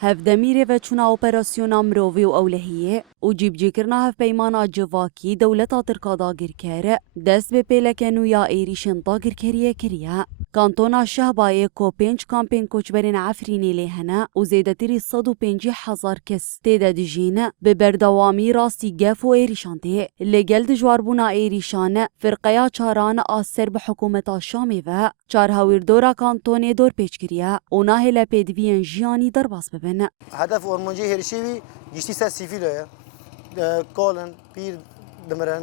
هفدميري و چونا اپراسیونا مروی و اولهیه و جیب جیکرنا هف پیمانا جواکی دولتا ترکادا گرکره دست به پیلکنو یا ایریشن دا گرکریه کریه. کانتونا شهبای کو 5 کامپین کوچبرین عفرینی لیهنه و زیدتری 150,000 کس تیده دجینه به بردوامی راستی گف و ایریشانده. لگل دجواربونا ایریشانه فرقیا چاران آسر به حکومت شامی و چار هاویر دورا کانتونی دور پیچ کریه و ناهی لپیدوین جیانی در باس ببینه. هدف ورمانجی هرشیوی گشتی سر سیفیله کالن پیر دمرن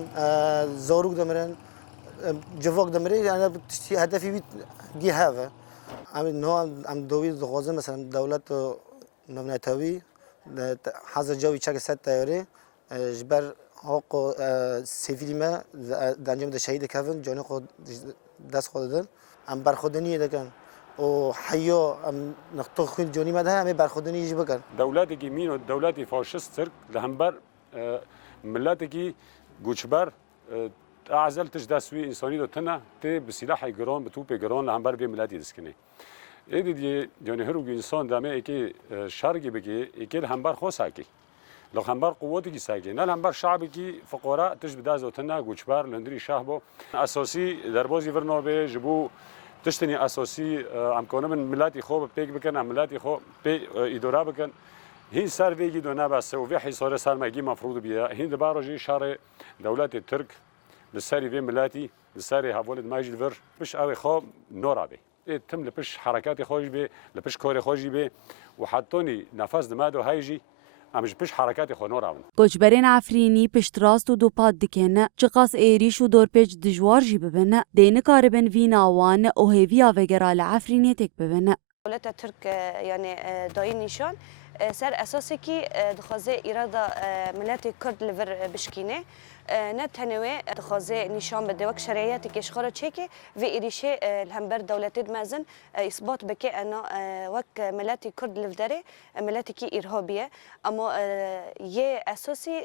زاروک دمرن جواک دمری یعنی هدفی بیت دی هوا ام دوید غازه مثلا دولت نمونتوی حاضر جوی چک ست تیاره جبر حق سیفیلی ما دانجام ده شهید کردن جان خود دست خود دادن ام برخودنی دکن و حیا ام نقطه خود جانی مده همه برخودنی یج بکن دولتی کی مینو دولتی فاشیست ترک لهمبر ملتی کی گوچبر اعزل تجدسوی انسانی دو تنه تی بسلاح گران بتوپ گران لهمبر به ملتی دسکنه ایدی دی یعنی هر انسان دامه اکی شرقی بگی اکی لهمبر خو ساکی لهمبر قوتی کی ساکی نه لهمبر شعبی کی فقرا تجداز دو تنه گوچبر لندری شهبو اساسی دربازی ورنو به جبو تشتنی اساسی امکانه من ملتی خو بپیک بکن ملتی خو به اداره بکن هین سر ویگی دو نبسته و وی حصار سرمایه‌ای مفروض بیا هین دباروجی شهر دولت ترک لسری وی ملتی لسری حوالد ماجد ور بش اوی خواب نورابی تم لپش حرکات خوش به لپش کار خوشی به و حتونی نفس دمادو هایجی امش بش حرکات خو نورابن کوچبرین عفرینی پشت راست و دو پاد دکنه چقاس ایریش و دور پیچ دجوار جی ببینه دین کاربن وینا وان او هیویا وگرال عفرینی تک ببینه دولت ترک یعنی دای نشان سر اساسی که دخوازه ایرادا ملت کرد لور بشکینه نه تنوی دخوازه نشان بده وک شرایطی که اشخار چکه و ایریشه الهمبر دولت مازن اثبات بکه انا وک ملت کرد لودره ملتی که ارهابیه اما یه اساسی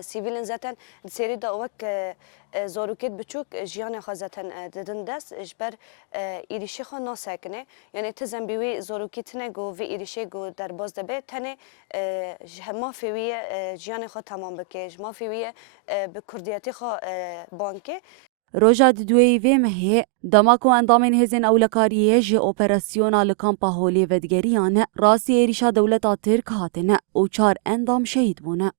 سیویلن زاتن سری دا وک زاروکت بچوک جیان خازتن ددن دست اجبر ایریشه خو ناسکنه یعنی تزن بیوی زاروکت نگو و ایریشه گو در باز دبه تنه ما فیوی جیان خو تمام بکش ما فیوی به کردیاتی خو بانکه روجا دوی و مه دماکو اندامین هزین اولکاریه جه اپراسیونا لکامپا هولی ودگریانه راسی ایریشا دولتا ترک هاتنه و چار اندام شهید بونه.